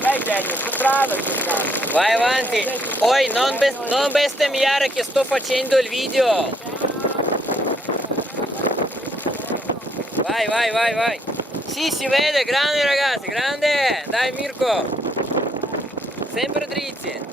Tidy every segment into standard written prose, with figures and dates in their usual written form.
Dai genio, bravo in questo caso. Vai avanti. Poi non bestemmiare che sto facendo il video. Vai, vai, vai, vai. Sì, si vede, grande ragazzi, grande. Dai Mirko. Sempre dritti.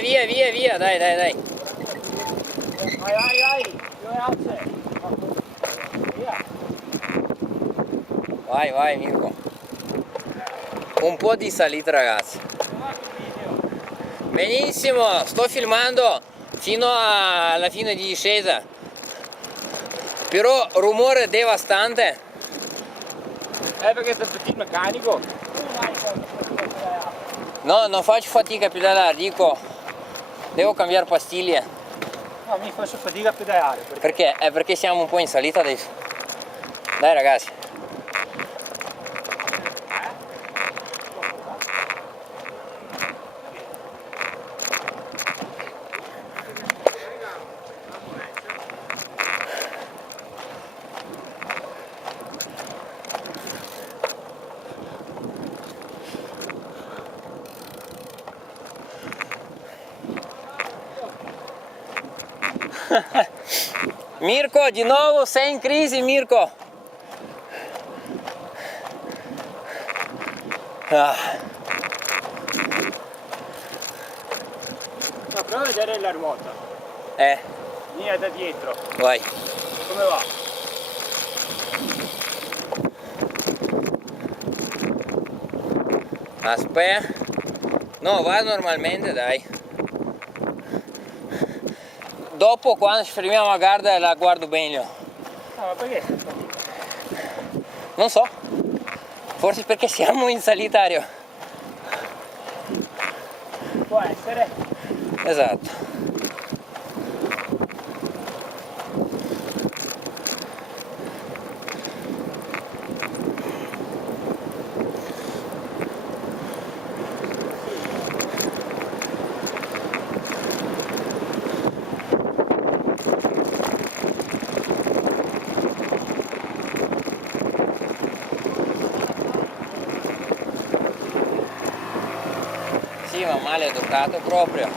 via, via, via, via, dai, dai, dai. Vai, vai, vai. Due alze. Via. Vai, vai Mirko. Un po' di salita ragazzi. Benissimo, sto filmando fino alla fine di discesa. Però rumore devastante. Perché sei il meccanico? No, non faccio fatica a pedalare, dico, devo cambiare pastiglie. No, mi faccio fatica a pedalare. Perché? Perché siamo un po' in salita adesso. Dai ragazzi. Mirko, di nuovo sei in crisi, Mirko. Ah. No, prova a vedere la ruota. Vieni da dietro. Vai. Come va? Aspetta. No, va normalmente, dai. Dopo quando ci fermiamo a Garda la guardo meglio. No, ma perché? Non so. Forse perché siamo in salitario. Può essere. Esatto. Sì, ma maleducato proprio.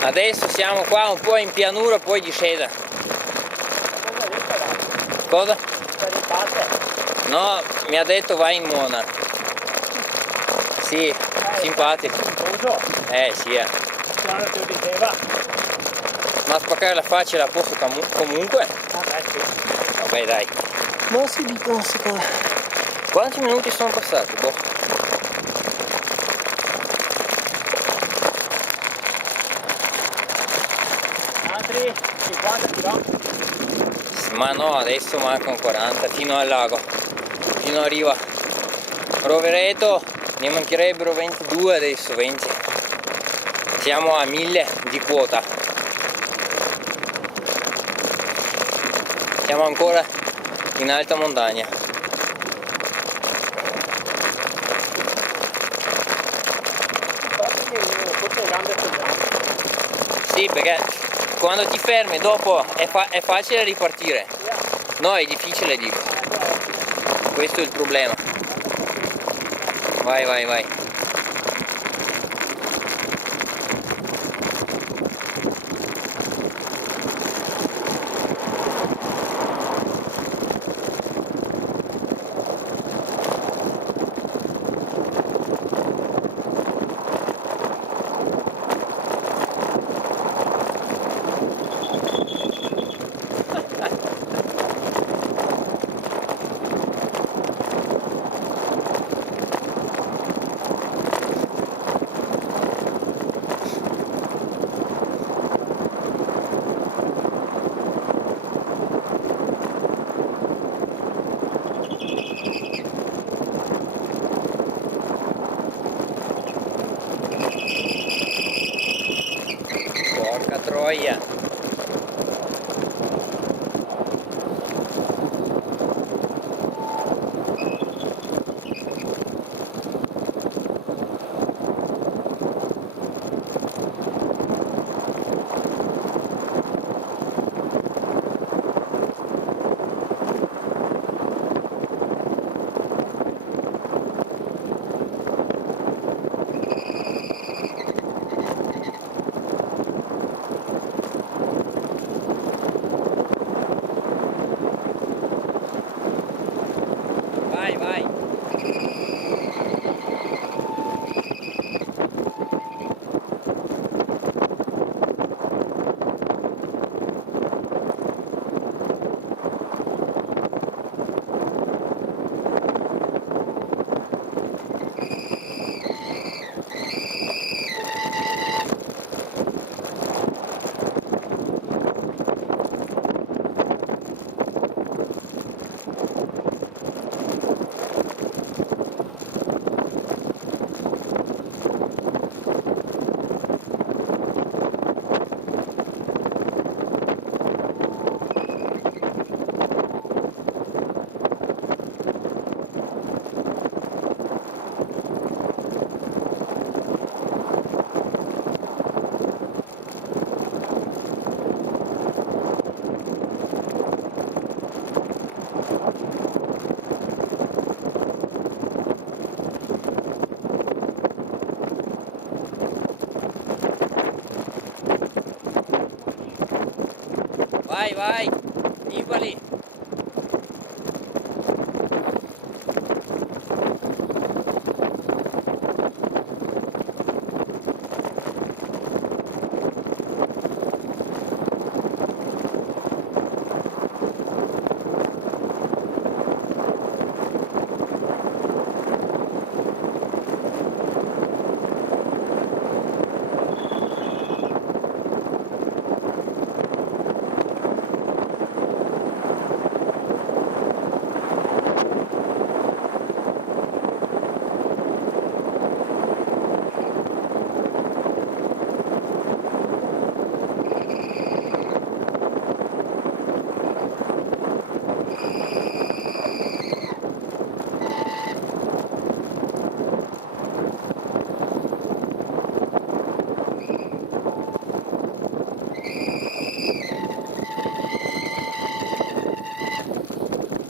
Adesso siamo qua un po' in pianura, poi discesa. Cosa? No, mi ha detto vai in Mona. Sì, simpatico. Sì. Te lo diceva. Ma spaccare la faccia la posso comunque? Sì. Vabbè dai. Ma si dicono queste cose. Quanti minuti sono passati? Boh. Altri 50 km. Ma no, adesso mancano 40 fino al lago. Fino a riva. Rovereto ne mancherebbero 22 adesso, 20. Siamo a 1000 di quota. Siamo ancora in alta montagna. Sì, perché quando ti fermi dopo è facile ripartire. No, è difficile, dico. Questo è il problema. Vai, vai, vai. vai. Vai, Nibali.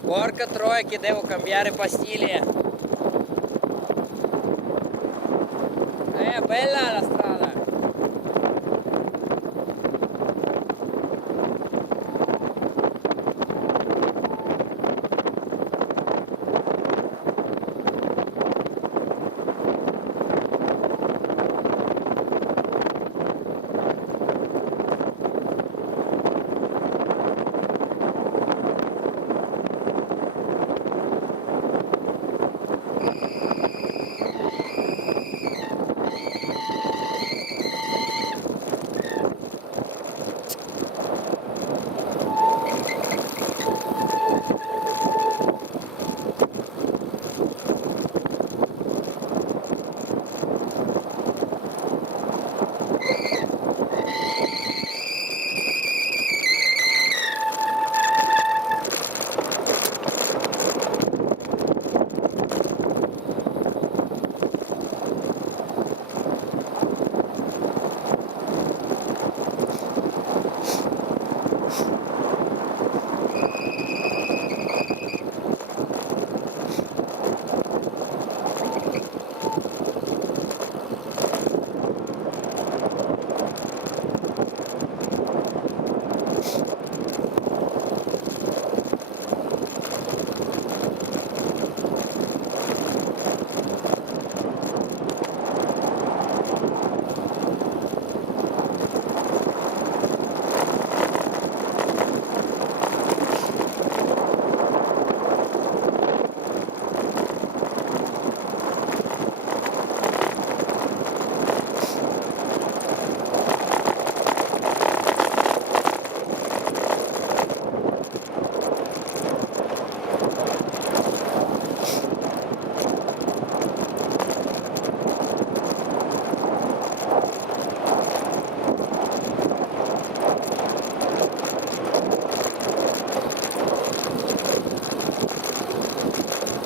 Porca troia che devo cambiare pastiglie. È bella la